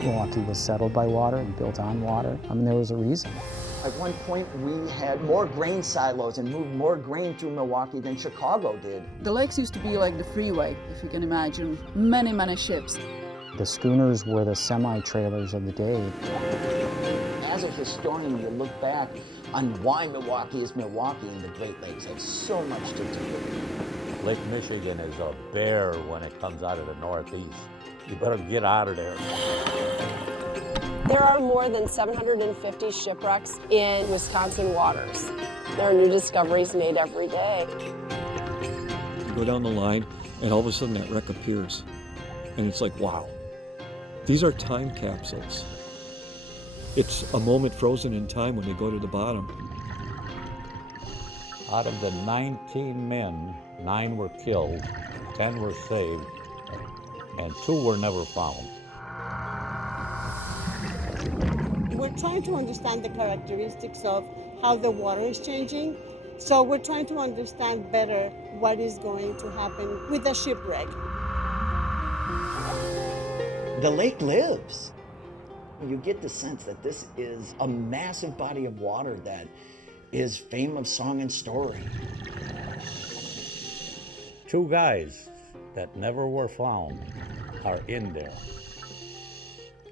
Milwaukee was settled by water and built on water. I mean, there was a reason. At one point, we had more grain silos and moved more grain through Milwaukee than Chicago did. The lakes used to be like the freeway, if you can imagine. Many, many ships. The schooners were the semi-trailers of the day. As a historian, you look back on why Milwaukee is Milwaukee, and the Great Lakes have so much to do with it. Lake Michigan is a bear when it comes out of the Northeast. You better get out of there. There are more than 750 shipwrecks in Wisconsin waters. There are new discoveries made every day. You go down the line, and all of a sudden that wreck appears. And it's like, wow. These are time capsules. It's a moment frozen in time when they go to the bottom. Out of the 19 men, 9 were killed, 10 were saved, and 2 were never found. We're trying to understand the characteristics of how the water is changing. So we're trying to understand better what is going to happen with the shipwreck. The lake lives. You get the sense that this is a massive body of water that is fame of song and story. 2 guys that never were found are in there.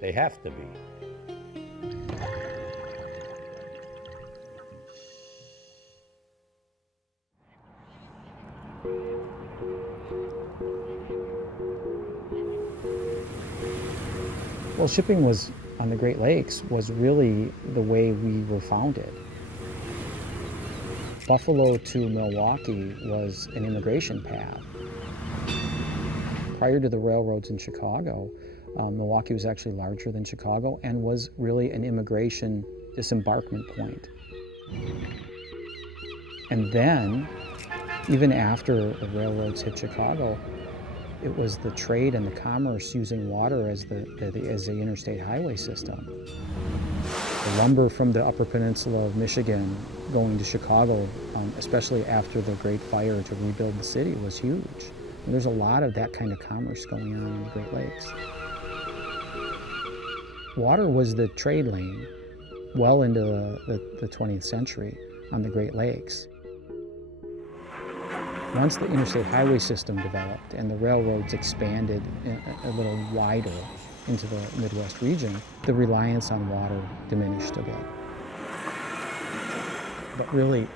They have to be. Well, shipping was on the Great Lakes was really the way we were founded. Buffalo to Milwaukee was an immigration path. Prior to the railroads in Chicago, Milwaukee was actually larger than Chicago and was really an immigration disembarkment point. And then, even after the railroads hit Chicago, it was the trade and the commerce using water as the interstate highway system. The lumber from the Upper Peninsula of Michigan going to Chicago, especially after the Great Fire to rebuild the city, was huge. And there's a lot of that kind of commerce going on in the Great Lakes. Water was the trade lane well into the 20th century on the Great Lakes. Once the interstate highway system developed and the railroads expanded a little wider into the Midwest region, the reliance on water diminished a bit. But really,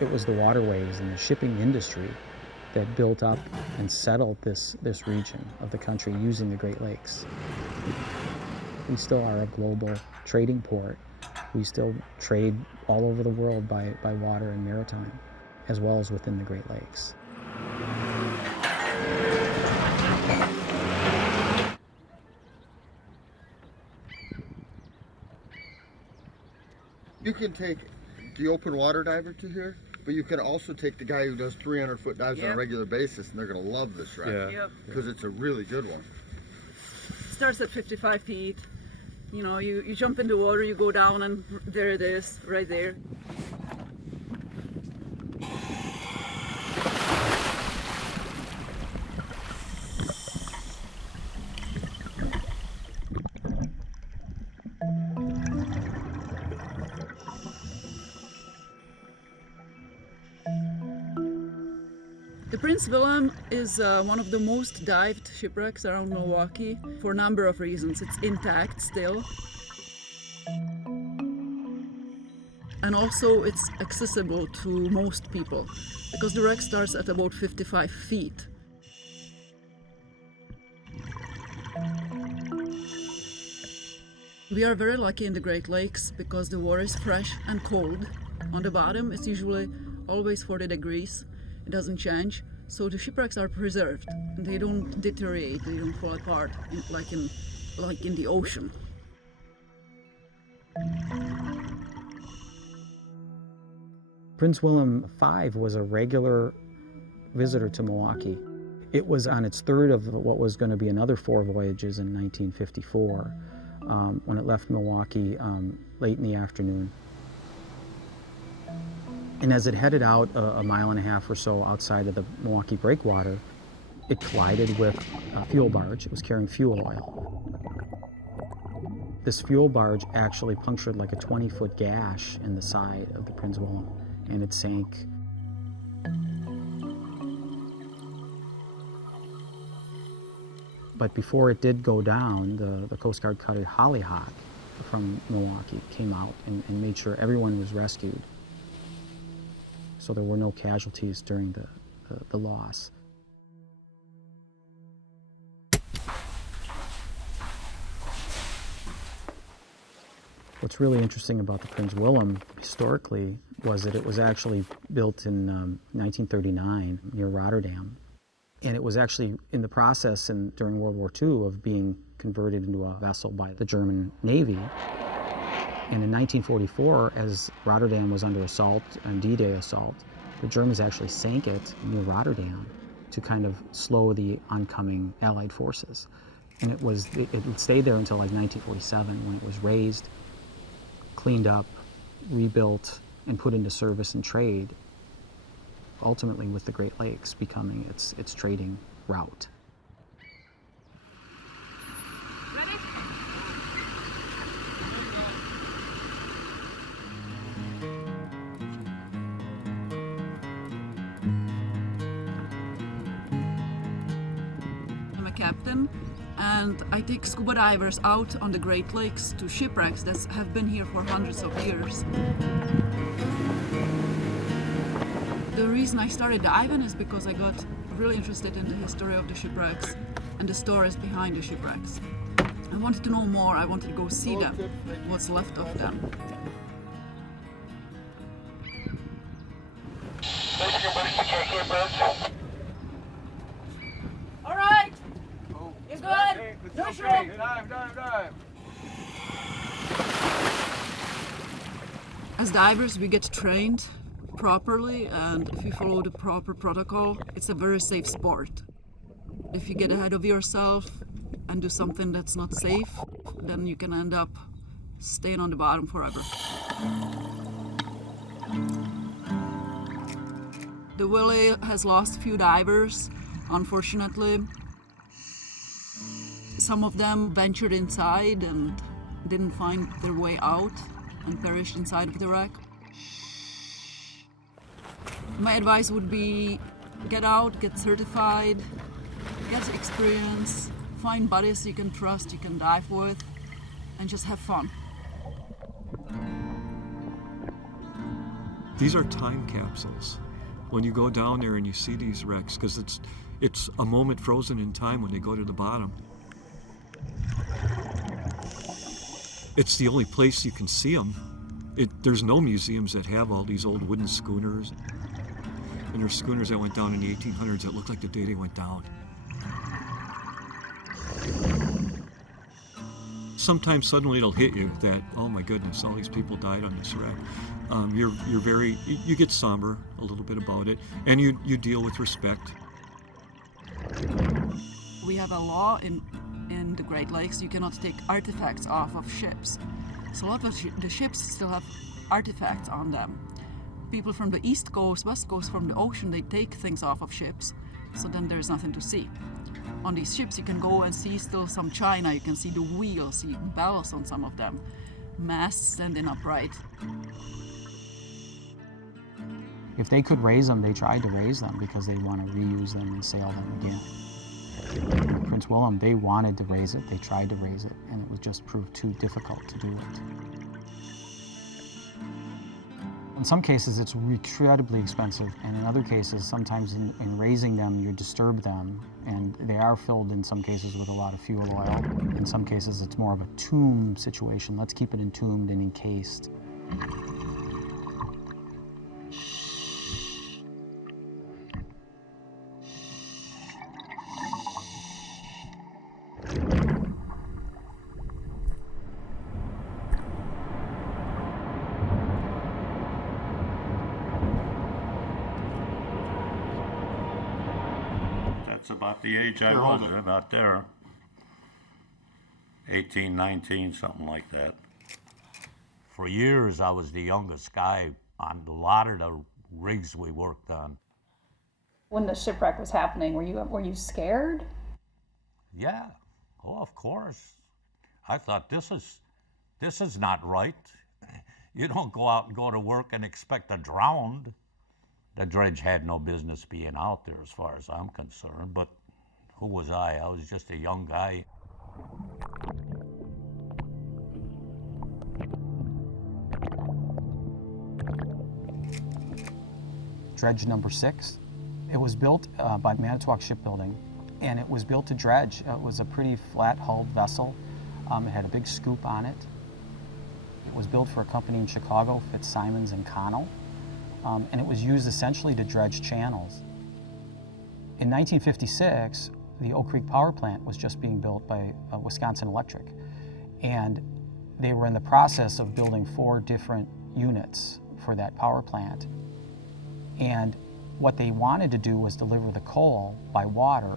it was the waterways and the shipping industry that built up and settled this region of the country using the Great Lakes. We still are a global trading port. We still trade all over the world by water and maritime, as well as within the Great Lakes. You can take the open water diver to here, but you can also take the guy who does 300-foot dives on a regular basis, and they're going to love this ride because it's a really good one. It starts at 55 feet. You know, you jump in the water, you go down, and there it is, right there. The Prince Wilhelm is one of the most dived shipwrecks around Milwaukee for a number of reasons. It's intact still. And also it's accessible to most people because the wreck starts at about 55 feet. We are very lucky in the Great Lakes because the water is fresh and cold. On the bottom it's usually always 40 degrees. It doesn't change, so the shipwrecks are preserved. They don't deteriorate, they don't fall apart like in the ocean. Prince Wilhelm V was a regular visitor to Milwaukee. It was on its third of what was going to be another 4 voyages in 1954. when it left Milwaukee late in the afternoon. And as it headed out a mile and a half or so outside of the Milwaukee breakwater, it collided with a fuel barge. It was carrying fuel oil. This fuel barge actually punctured like a 20-foot gash in the side of the Prince Willem, and it sank. But before it did go down, the Coast Guard cutter Hollyhock from Milwaukee came out and made sure everyone was rescued. So there were no casualties during the loss. What's really interesting about the Prince Willem historically was that it was actually built in 1939 near Rotterdam. And it was actually in the process during World War II of being converted into a vessel by the German Navy. And in 1944, as Rotterdam was under assault, and D-Day assault, the Germans actually sank it near Rotterdam to kind of slow the oncoming Allied forces. And it stayed there until like 1947 when it was raised, cleaned up, rebuilt, and put into service and trade, ultimately with the Great Lakes becoming its trading route. I'm a captain, and I take scuba divers out on the Great Lakes to shipwrecks that have been here for hundreds of years. The reason I started diving is because I got really interested in the history of the shipwrecks and the stories behind the shipwrecks. I wanted to know more, I wanted to go see them, what's left of them. All right, you good? Dive. As divers, we get trained properly, and if you follow the proper protocol, it's a very safe sport. If you get ahead of yourself and do something that's not safe, then you can end up staying on the bottom forever. The Willie has lost a few divers, unfortunately. Some of them ventured inside and didn't find their way out and perished inside of the wreck. My advice would be get out, get certified, get experience, find buddies you can trust, you can dive with, and just have fun. These are time capsules. When you go down there and you see these wrecks, because it's a moment frozen in time when they go to the bottom. It's the only place you can see them. There's no museums that have all these old wooden schooners. And there's schooners that went down in the 1800s that look like the day they went down. Sometimes suddenly it'll hit you that, oh my goodness, all these people died on this wreck. You get somber a little bit about it, and you deal with respect. We have a law in the Great Lakes, you cannot take artifacts off of ships. So a lot of the ships still have artifacts on them. People from the East Coast, West Coast, from the ocean, they take things off of ships, so then there's nothing to see. On these ships you can go and see still some china, you can see the wheels, see bells on some of them, masts standing upright. If they could raise them, they tried to raise them because they want to reuse them and sail them again. Prince Willem, they wanted to raise it, they tried to raise it, and it was just proved too difficult to do it. In some cases, it's incredibly expensive, and in other cases, sometimes in raising them, you disturb them, and they are filled in some cases with a lot of fuel oil. In some cases, it's more of a tomb situation. Let's keep it entombed and encased. That's about the age I was, about there. 18, 19, something like that. For years, I was the youngest guy on a lot of the rigs we worked on. When the shipwreck was happening, were you scared? Yeah, oh, of course. I thought this is not right. You don't go out and go to work and expect to drown. The dredge had no business being out there as far as I'm concerned, but who was I? I was just a young guy. Dredge Number 6. It was built by Manitowoc Shipbuilding, and it was built to dredge. It was a pretty flat-hulled vessel. It had a big scoop on it. It was built for a company in Chicago, Fitzsimons and Connell, and it was used essentially to dredge channels. In 1956, the Oak Creek Power Plant was just being built by Wisconsin Electric, and they were in the process of building 4 different units for that power plant. And what they wanted to do was deliver the coal by water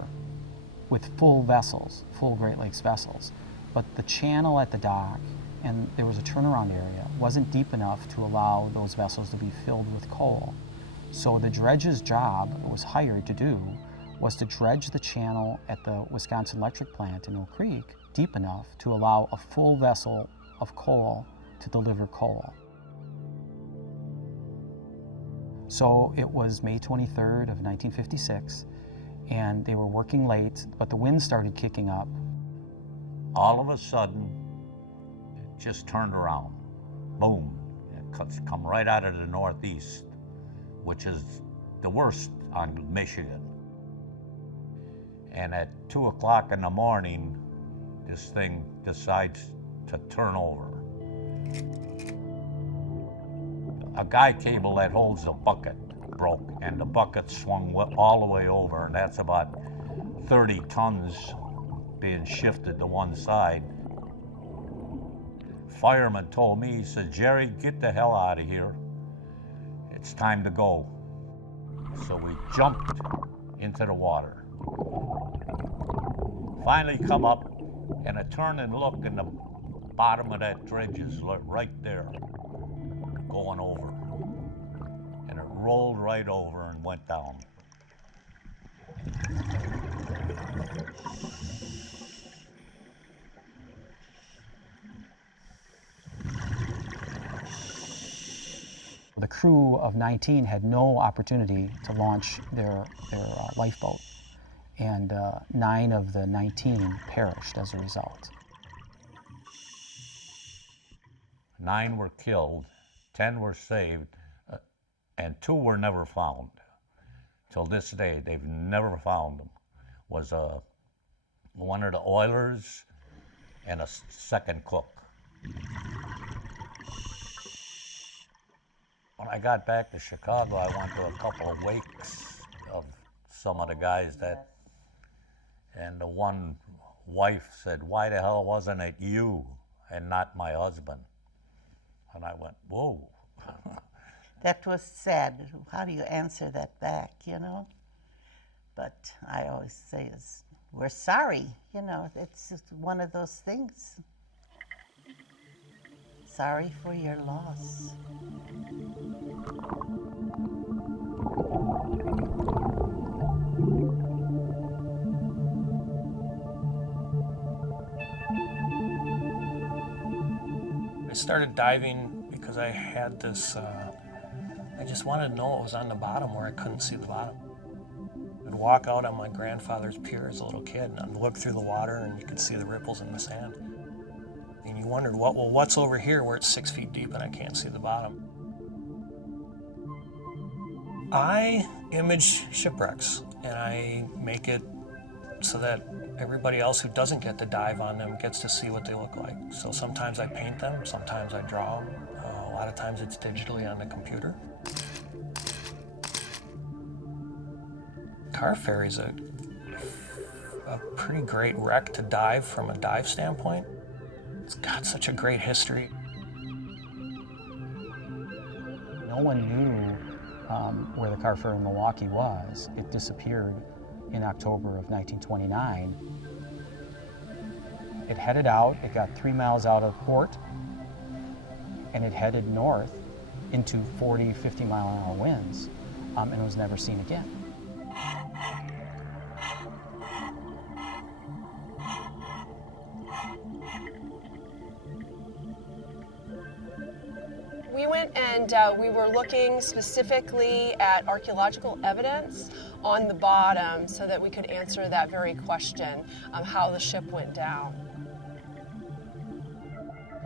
with full vessels, full Great Lakes vessels. But the channel at the dock, and there was a turnaround area, wasn't deep enough to allow those vessels to be filled with coal. So the dredge's job, it was hired to do, was to dredge the channel at the Wisconsin Electric plant in Oak Creek deep enough to allow a full vessel of coal to deliver coal. So it was May 23rd of 1956, and they were working late, but the wind started kicking up. All of a sudden, it just turned around. Boom. It come right out of the northeast, which is the worst on Michigan. And at 2 o'clock in the morning, this thing decides to turn over. A guy cable that holds the bucket broke, and the bucket swung all the way over, and that's about 30 tons being shifted to one side. Fireman told me, he said, "Jerry, get the hell out of here. It's time to go." So we jumped into the water. Finally come up, and I turn and look, and the bottom of that dredge is right there, going over. And it rolled right over and went down. The crew of 19 had no opportunity to launch their lifeboat, and 9 of the 19 perished as a result. 9 were killed, 10 were saved, and 2 were never found. Till this day, they've never found them. Was one of the oilers and a second cook. When I got back to Chicago, I went to a couple of wakes of some of the guys and the one wife said, "Why the hell wasn't it you and not my husband?" And I went, whoa. That was sad. How do you answer that back, you know? But I always say is, we're sorry, you know, it's just one of those things. Sorry for your loss. I started diving because I had this, I just wanted to know what was on the bottom where I couldn't see the bottom. I'd walk out on my grandfather's pier as a little kid and I'd look through the water and you could see the ripples in the sand. And you wondered, what's over here where it's 6 feet deep and I can't see the bottom? I image shipwrecks and I make it so that everybody else who doesn't get to dive on them gets to see what they look like. So sometimes I paint them, sometimes I draw them. A lot of times it's digitally on the computer. Car ferry's a pretty great wreck to dive from a dive standpoint. It's got such a great history. No one knew where the car ferry in Milwaukee was. It disappeared in October of 1929. It headed out, it got 3 miles out of port, and it headed north into 40, 50 mile an hour winds, and was never seen again. We went and we were looking specifically at archaeological evidence on the bottom so that we could answer that very question of how the ship went down.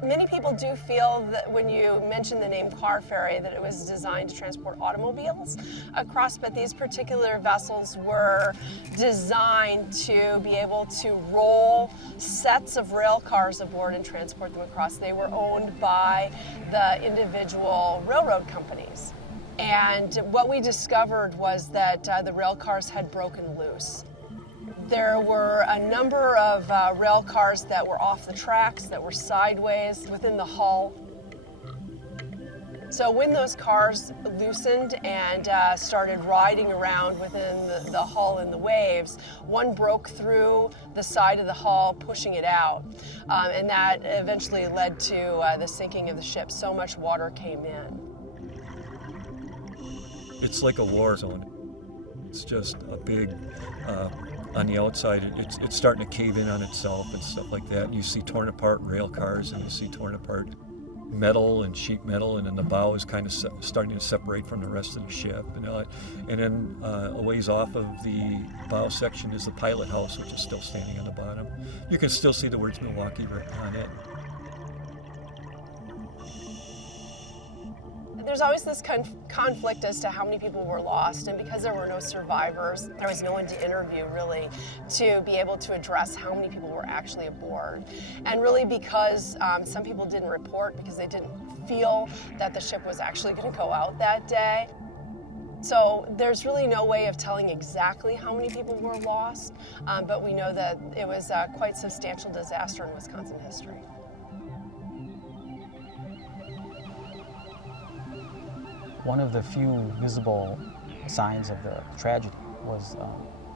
Many people do feel that when you mention the name car ferry that it was designed to transport automobiles across, but these particular vessels were designed to be able to roll sets of rail cars aboard and transport them across. They were owned by the individual railroad companies. And what we discovered was that the rail cars had broken loose. There were a number of rail cars that were off the tracks, that were sideways within the hull. So when those cars loosened and started riding around within the hull in the waves, one broke through the side of the hull, pushing it out. And that eventually led to the sinking of the ship. So much water came in. It's like a war zone. It's just a big, on the outside, it's starting to cave in on itself and stuff like that. You see torn apart rail cars, and you see torn apart metal and sheet metal, and then the bow is kind of starting to separate from the rest of the ship. And then a ways off of the bow section is the pilot house, which is still standing on the bottom. You can still see the words Milwaukee written on it. There's always this conflict as to how many people were lost, and because there were no survivors, there was no one to interview really to be able to address how many people were actually aboard. And really because some people didn't report because they didn't feel that the ship was actually going to go out that day. So there's really no way of telling exactly how many people were lost, but we know that it was a quite substantial disaster in Wisconsin history. One of the few visible signs of the tragedy was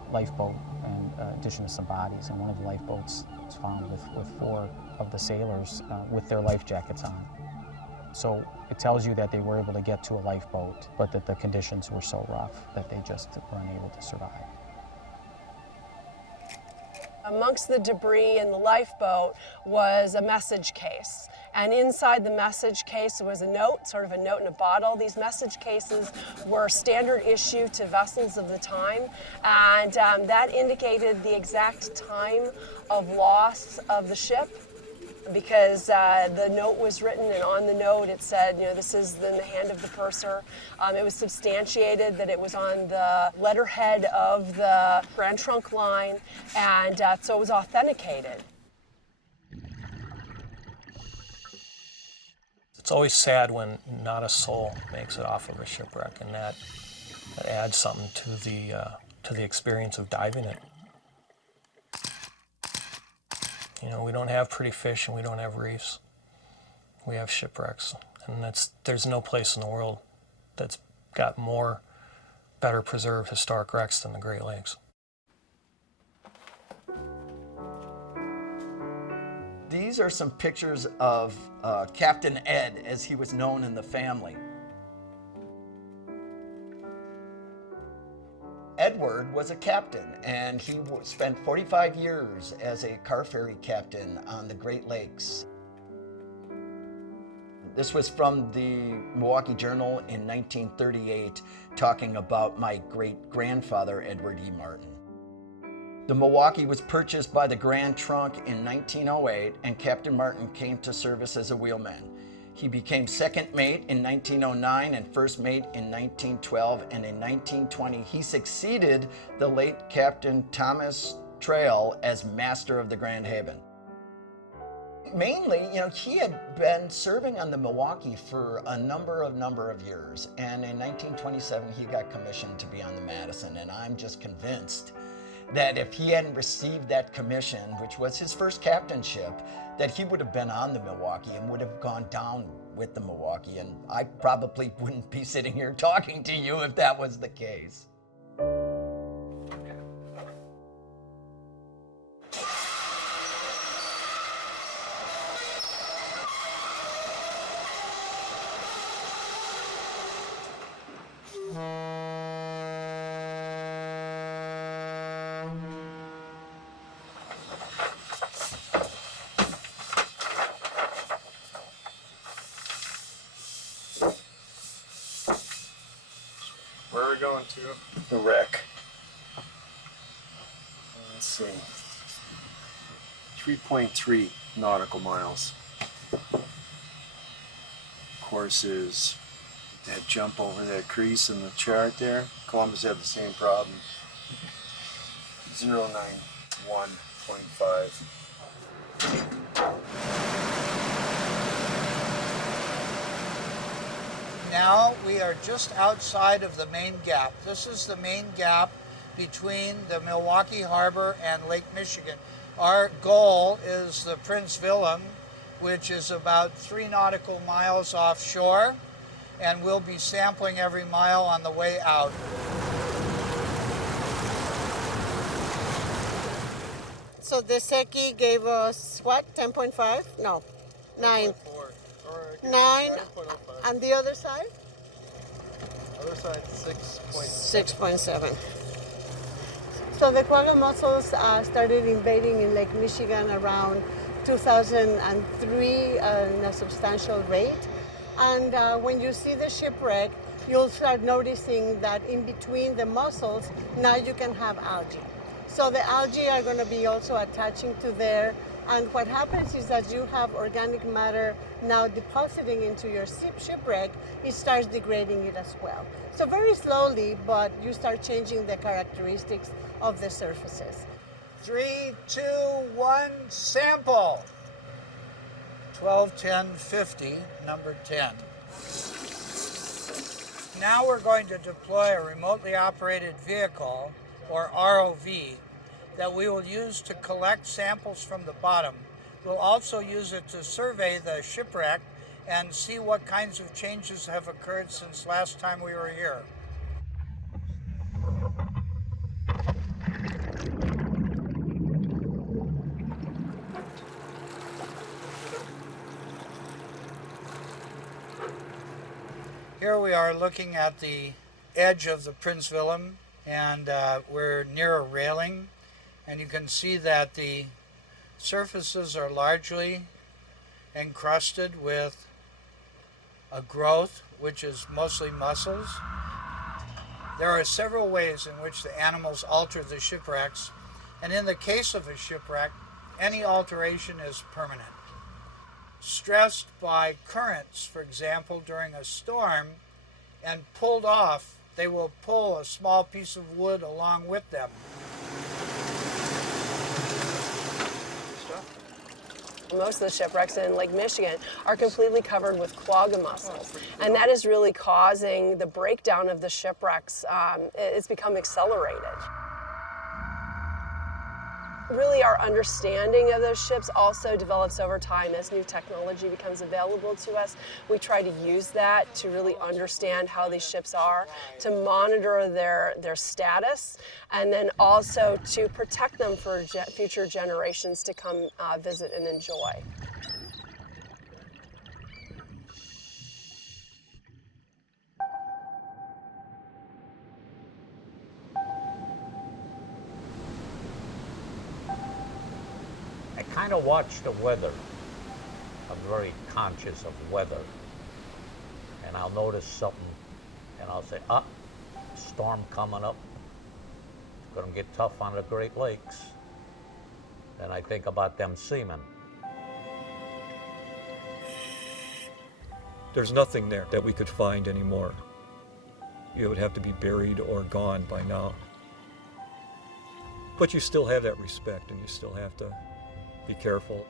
lifeboat and addition of some bodies, and one of the lifeboats was found with 4 of the sailors with their life jackets on. So it tells you that they were able to get to a lifeboat, but that the conditions were so rough that they just were unable to survive. Amongst the debris in the lifeboat was a message case. And inside the message case was a note, sort of a note in a bottle. These message cases were standard issue to vessels of the time, and that indicated the exact time of loss of the ship, because the note was written, and on the note it said, you know, this is in the hand of the purser. It was substantiated that it was on the letterhead of the Grand Trunk line, and so it was authenticated. It's always sad when not a soul makes it off of a shipwreck, and that adds something to the experience of diving it. You know, we don't have pretty fish and we don't have reefs. We have shipwrecks, and there's no place in the world that's got more better preserved historic wrecks than the Great Lakes. These are some pictures of Captain Ed, as he was known in the family. Edward was a captain, and he spent 45 years as a car ferry captain on the Great Lakes. This was from the Milwaukee Journal in 1938, talking about my great-grandfather, Edward E. Martin. The Milwaukee was purchased by the Grand Trunk in 1908, and Captain Martin came to service as a wheelman. He became second mate in 1909 and first mate in 1912, and in 1920 he succeeded the late Captain Thomas Trail as master of the Grand Haven. Mainly, you know, he had been serving on the Milwaukee for a number of years, and in 1927 he got commissioned to be on the Madison, and I'm just convinced that if he hadn't received that commission, which was his first captainship, that he would have been on the Milwaukee and would have gone down with the Milwaukee, and I probably wouldn't be sitting here talking to you if that was the case. going to the wreck. Let's see. 3.3 nautical miles. Course is that jump over that crease in the chart there. Columbus had the same problem. 091.5. Now we are just outside of the main gap. This is the main gap between the Milwaukee Harbor and Lake Michigan. Our goal is the Prince Willem, which is about 3 nautical miles offshore, and we'll be sampling every mile on the way out. So the Seki gave us what, 10.5? No, 9. 9, and the other side? Other side 6.7. 6.7. So the quagga mussels started invading in Lake Michigan around 2003 in a substantial rate. And when you see the shipwreck, you'll start noticing that in between the mussels, now you can have algae. So the algae are going to be also attaching to there. And what happens is that you have organic matter now depositing into your shipwreck, it starts degrading it as well. So very slowly, but you start changing the characteristics of the surfaces. 3, 2, 1, sample. 12, 10, 50, number 10. Now we're going to deploy a remotely operated vehicle, or ROV, that we will use to collect samples from the bottom. We'll also use it to survey the shipwreck and see what kinds of changes have occurred since last time we were here. Here we are looking at the edge of the Prince Willem, and we're near a railing, and you can see that the surfaces are largely encrusted with a growth, which is mostly mussels. There are several ways in which the animals alter the shipwrecks, and in the case of a shipwreck, any alteration is permanent. Stressed by currents, for example, during a storm, and pulled off, they will pull a small piece of wood along with them. Most of the shipwrecks in Lake Michigan are completely covered with quagga mussels, and that is really causing the breakdown of the shipwrecks. It's become accelerated. Really, our understanding of those ships also develops over time as new technology becomes available to us. We try to use that to really understand how these ships are, to monitor their status, and then also to protect them for future generations to come visit and enjoy. I kind of watch the weather. I'm very conscious of weather. And I'll notice something and I'll say, storm coming up. It's going to get tough on the Great Lakes. Then I think about them seamen. There's nothing there that we could find anymore. It would have to be buried or gone by now. But you still have that respect, and you still have to be careful.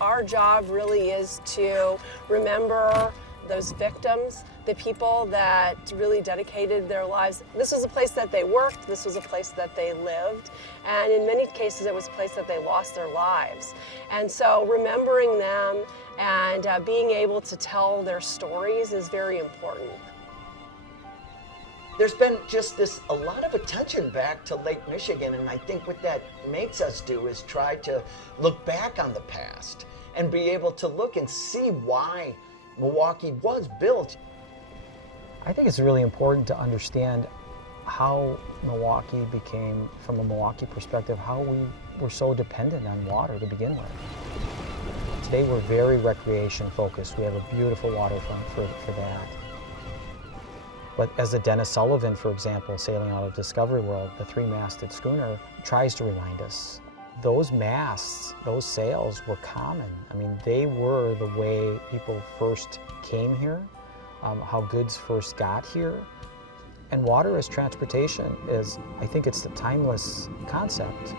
Our job really is to remember those victims, the people that really dedicated their lives. This was a place that they worked, this was a place that they lived, and in many cases it was a place that they lost their lives. And so remembering them and being able to tell their stories is very important. There's been just a lot of attention back to Lake Michigan, and I think what that makes us do is try to look back on the past and be able to look and see why Milwaukee was built. I think it's really important to understand how Milwaukee became, from a Milwaukee perspective, how we were so dependent on water to begin with. Today we're very recreation focused. We have a beautiful waterfront for that. But as the Dennis Sullivan, for example, sailing out of Discovery World, the three-masted schooner, tries to remind us, those masts, those sails were common. I mean, they were the way people first came here, how goods first got here. And water as transportation is, I think it's the timeless concept.